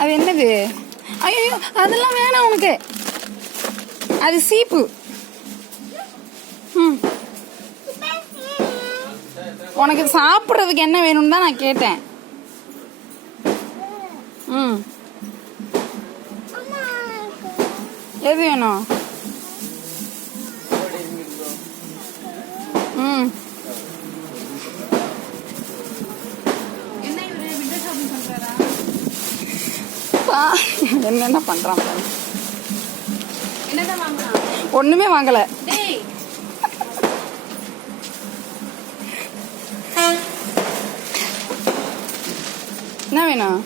அது என்னது? ஐயோ அதெல்லாம் வேணாம் உனக்கு, அது சீப்பு. ம் உனக்கு சாப்பிட்றதுக்கு என்ன வேணும்னு தான் நான் கேட்டேன். ம் எது வேணும்? ம் என்னென்ன பண்றான்? ஒண்ணுமே வாங்கல. என்ன வேணும்?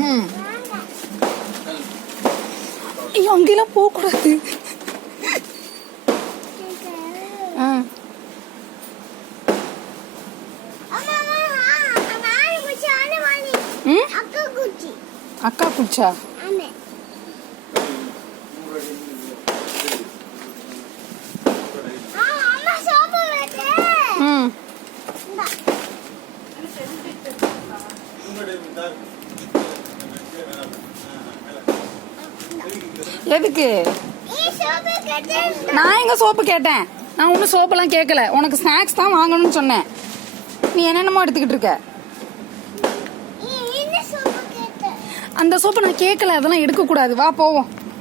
ம் ஐயோ அங்கெல்லாம் போக கூடாது. அக்கா குச்சா? எதுக்கு? நான் எங்க சோப்பு கேட்டேன்? நான் ஒன்னும் சோப்பெல்லாம் கேட்கல. உனக்கு ஸ்நாக்ஸ் தான் வாங்கணும்னு சொன்னேன். நீ என்னென்னமோ எடுத்துக்கிட்டு இருக்க. அந்த சோப்பை நான் கேட்கல, அதெல்லாம் எடுக்க கூடாது. வா போவோம்.